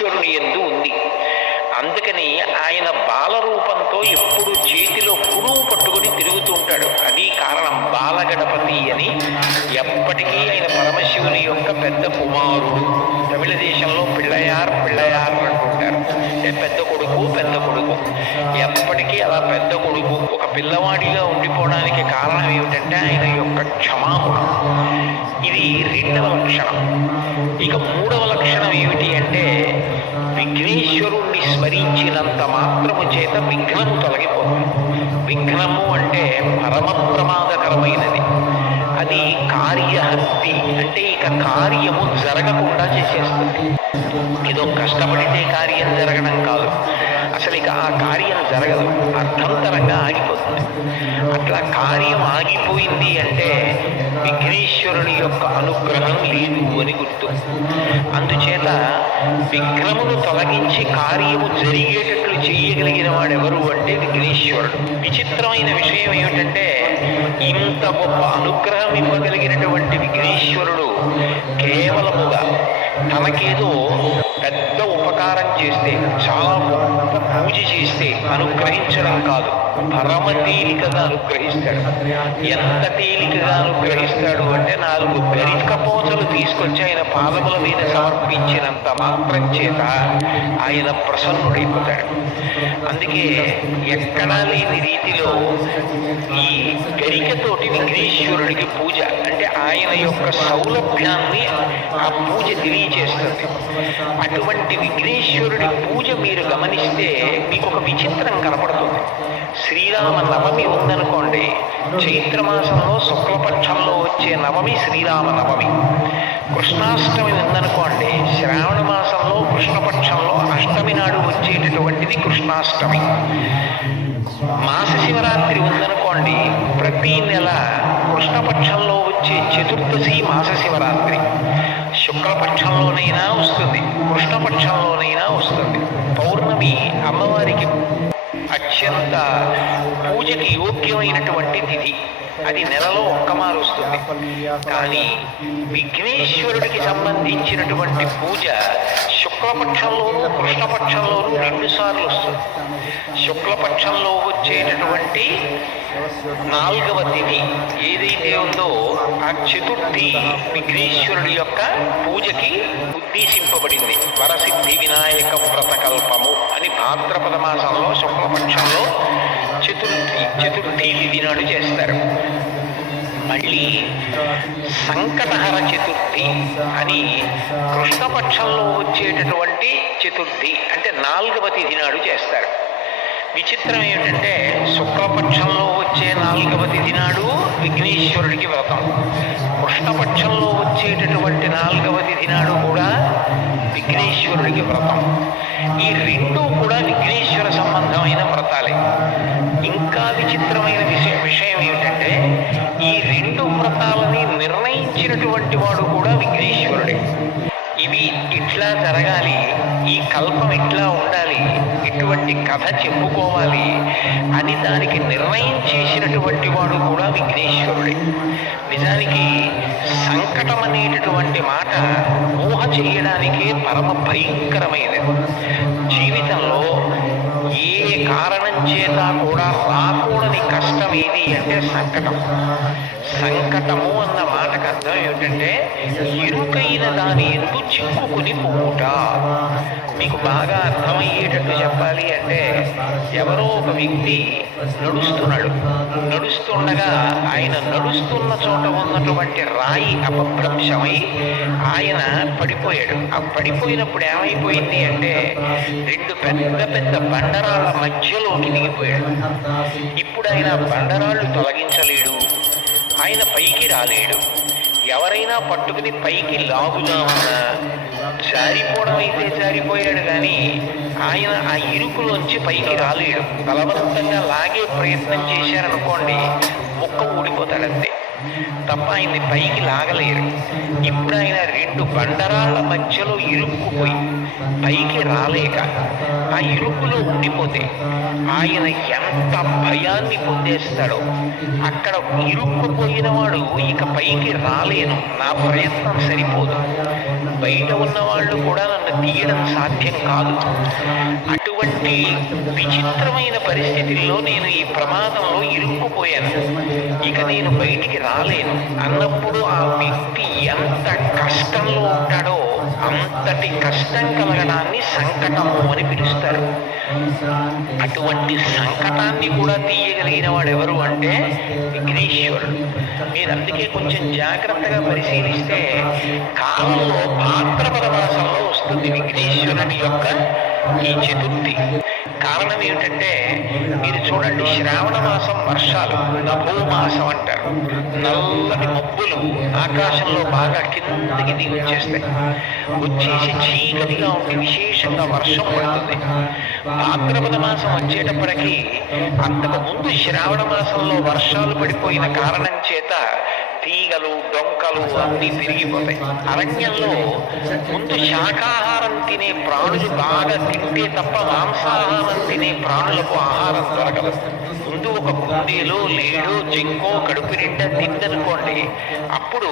విఘ్నేశ్వరుని యందు ఉంది. అందుకని ఆయన బాలరూపంతో ఎప్పుడు చేతిలో కుడువు పట్టుకుని తిరుగుతూ ఉంటాడు. అది కారణం బాలగణపతి అని. ఎప్పటికీ ఆయన పరమశివుని యొక్క పెద్ద కుమారుడు. తమిళ దేశంలో పిళ్ళయార్ పిళ్ళయార్ అంటుంటారు, అంటే పెద్ద కొడుకు పెద్ద కొడుకు. ఎప్పటికీ అలా పెద్ద కొడుకు ఒక పిల్లవాడిగా ఉండిపోవడానికి కారణం ఏమిటంటే ఆయన యొక్క క్షమాగుణం. ఇది రెండవ లక్షణం. ఇక మూడవ లక్షణం ఏమిటి అంటే విఘ్నేశ్వరుణ్ణి స్మరించినంత మాత్రము చేత విఘ్నము తొలగిపోతుంది. విఘ్నము అంటే పరమ ప్రమాదకరమైనది. అది కార్యహస్తి, అంటే ఇక కార్యము జరగకుండా చేసేస్తుంది. ఏదో కష్టపడితే కార్యం జరగడం కాదు, అసలు ఇక ఆ కార్యం జరగదు, అర్థంతరంగా ఆగిపోతుంది. అట్లా కార్యం ఆగిపోయింది అంటే విఘ్నేశ్వరుని యొక్క అనుగ్రహం లేదు అని గుర్తు. అందుచేత విఘ్నమును తొలగించి కార్యము జరిగేటట్లు చేయగలిగిన వాడెవరు అంటే విఘ్నేశ్వరుడు. విచిత్రమైన విషయం ఏమిటంటే ఇంత గొప్ప అనుగ్రహం ఇవ్వగలిగినటువంటి విఘ్నేశ్వరుడు కేవలముగా తనకేదో పెద్ద ఉపకారం చేస్తే, చాలా గొప్ప పూజ చేస్తే అనుగ్రహించడం కాదు, పరమ తేలికగా అనుగ్రహిస్తాడు. ఎంత తేలికగా అనుగ్రహిస్తాడు అంటే 4 గరిక పోచలు తీసుకొచ్చి ఆయన పాదముల మీద సమర్పించినంత మాత్రం చేత ఆయన ప్రసన్నుడైపోతాడు. అందుకే ఎక్కడా లేని రీతిలో ఈ గరికతోటి విఘ్నేశ్వరుడికి పూజ, అంటే ఆయన యొక్క సౌలభ్యాన్ని ఆ పూజ తెలియజేస్తుంది. అటువంటి విఘ్నేశ్వరుడి పూజ మీరు గమనిస్తే మీకు ఒక విచిత్రం కనపడుతుంది. శ్రీరామ నవమి ఉందనుకోండి, చైత్రమాసంలో శుక్లపక్షంలో వచ్చే నవమి శ్రీరామ నవమి. కృష్ణాష్టమి ఉందనుకోండి, శ్రావణ మాసంలో కృష్ణపక్షంలో అష్టమి నాడు వచ్చేటటువంటిది కృష్ణాష్టమి. మాస శివరాత్రి ఉందనుకోండి, ప్రతి నెల కృష్ణపక్షంలో వచ్చే చతుర్దశి మాస శివరాత్రి. శుక్లపక్షంలోనైనా వస్తుంది, కృష్ణపక్షంలోనైనా వస్తుంది. పౌర్ణమి అమ్మవారికి అత్యంత పూజకి యోగ్యమైనటువంటి తిథి, అది నెలలో ఒక్కమారు వస్తుంది. కానీ విఘ్నేశ్వరుడికి సంబంధించినటువంటి పూజ శుక్లపక్షంలోనూ కృష్ణపక్షంలోనూ 2 సార్లు వస్తుంది. శుక్లపక్షంలో వచ్చేటటువంటి 4వ తిథి ఏదైతే ఉందో ఆ చతుర్థి విఘ్నేశ్వరుడి యొక్క పూజకి ఉద్దేశింపబడింది. వరసిద్ధి వినాయక వ్రతకల్పము అని భాద్రపద మాసంలో శుక్లపక్షంలో చతుర్థి తిథి నాడు చేస్తారు. మళ్ళీ సంకటహర చతుర్థి అని కృష్ణపక్షంలో వచ్చేటటువంటి చతుర్థి, అంటే 4వ తిథి నాడు చేస్తారు. విచిత్రం ఏమిటంటే శుక్లపక్షంలో వచ్చే 4వ తిథి నాడు విఘ్నేశ్వరుడికి వ్రతం, కృష్ణపక్షంలో వచ్చేటటువంటి 4వ తిథి నాడు కూడా విఘ్నేశ్వరుడికి వ్రతం. ఈ 2 కూడా విఘ్నేశ్వర సంబంధమైన వ్రతాలే. ఇంకా విచిత్రమైన విషయం ఏమిటంటే ఈ 2 వ్రతాలని నిర్ణయించినటువంటి వాడు కూడా విఘ్నేశ్వరుడే. ఇవి ఇట్లా జరగాలి, ఈ కల్పం ఇట్లా ఉండాలి, ఇటువంటి కథ చెప్పుకోవాలి అని దానికి నిర్ణయం చేసినటువంటి వాడు కూడా విఘ్నేశ్వరుడే. నిజానికి సంకటం అనేటటువంటి మాట ఊహ చేయడానికే పరమ భయంకరమైనది. జీవితంలో ఏ కారణం చేత కూడా రాకూడని కష్టం ఏది అంటే సంకటం. సంకటము అన్న మాటకు అర్థం ఏమిటంటే ఇరుకైన దాని ఎందు చిక్కుకుని పోవుట. మీకు బాగా అర్థమయ్యేటట్టు చెప్పాలి అంటే ఎవరో ఒక వ్యక్తి నడుస్తుండగా ఆయన నడుస్తున్న చోట ఉన్నటువంటి రాయి అపభ్రంశమై ఆయన పడిపోయాడు. ఆ పడిపోయినప్పుడు ఏమైపోయింది అంటే 2 పెద్ద పెద్ద బండరాళ్ళ మధ్యలోకి దిగిపోయాడు. ఇప్పుడు ఆయన బండరాళ్ళు తొలగించలేడు, ఆయన పైకి రాలేడు. ఎవరైనా పట్టుకుని పైకి లాగుదామన్నా జారిపోవడం అయితే జారిపోయాడు, కానీ ఆయన ఆ ఇరుకులోంచి పైకి రాలేడు. బలవంతంగా లాగే ప్రయత్నం చేశారనుకోండి, ముక్క ఊడిపోతాడంతే. తప్ప ఆయన్ని పైకి లాగలేరు. ఇప్పుడు ఆయన రెండు బండరాళ్ల మధ్యలో ఇరుక్కుపోయి పైకి రాలేక ఆ ఇరుకులో ఉండిపోతే ఆయన ఎంత భయాన్ని పొందేస్తాడో. అక్కడ ఇరుక్కుపోయిన వాడు ఇక పైకి రాలేను, నా ప్రయత్నం సరిపోదు, బయట ఉన్న వాళ్ళు కూడా నన్ను తీయడం సాధ్యం కాదు, అటువంటి విచిత్రమైన పరిస్థితుల్లో నేను ఈ ప్రమాదంలో ఇరుక్కుపోయాను, ఇక నేను బయటికి రాలేను అన్నప్పుడు ఆ వ్యక్తి ఎంత కష్టంలో ఉంటాడో అంతటి కష్టం కలగడాన్ని సంకటము అని పిలుస్తారు. అటువంటి సంకటాన్ని కూడా తీయగలిగిన వాడు ఎవరు అంటే విఘ్నేశ్వరుడు. మీరు అందుకే కొంచెం జాగ్రత్తగా పరిశీలిస్తే కాలంలో భాద్రపద మాసంలో వస్తుంది విఘ్నేశ్వరుని యొక్క ఈ చతుర్థి. కారణం ఏమిటంటే మీరు చూడండి, శ్రావణ మాసం వర్షాలు నభోమాసం అంటారు. నల్లటి మబ్బులు ఆకాశంలో బాగా కిందకి దిగి వచ్చేస్తాయి, వచ్చేసి చీకటిగా ఉండి విశేషంగా వర్షం పడుతుంది. భాద్రపద మాసం వచ్చేటప్పటికీ అంతకు ముందు శ్రావణ మాసంలో వర్షాలు పడిపోయిన కారణం చేత తీగలు డొంకలు అన్నీ పెరిగిపోతాయి. అరణ్యంలో ముందు శాకాహారం తినే ప్రాణులు బాగా తింటే తప్ప మాంసాహారం తినే ప్రాణులకు ఆహారం దొరకదు. ముందు ఒక కుందేలో లేడో జింకో కడుపు నిండా తిందనుకోండి, అప్పుడు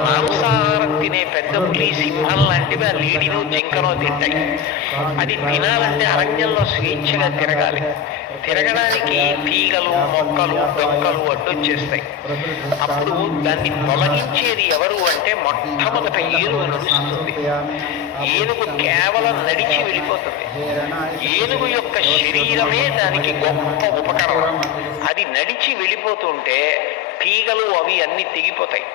మాంసాహారం తినే పెద్ద పులి సింహం లాంటివి ఆ లేడినో జింకనో తింటాయి. అది తినాలంటే అరణ్యంలో స్వేచ్ఛగా తిరగాలి. తిరగడానికి తీగలు మొక్కలు డొక్కలు అడ్డొచ్చేస్తాయి. అప్పుడు దాన్ని తొలగించేది ఎవరు అంటే మొట్టమొదట ఏనుగు నడుస్తుంది. ఏనుగు కేవలం నడిచి వెళ్ళిపోతుంది. ఏనుగు యొక్క శరీరమే దానికి గొప్ప ఉపకరణం. అది నడిచి వెళ్ళిపోతుంటే తీగలు అవి అన్ని తెగిపోతాయి.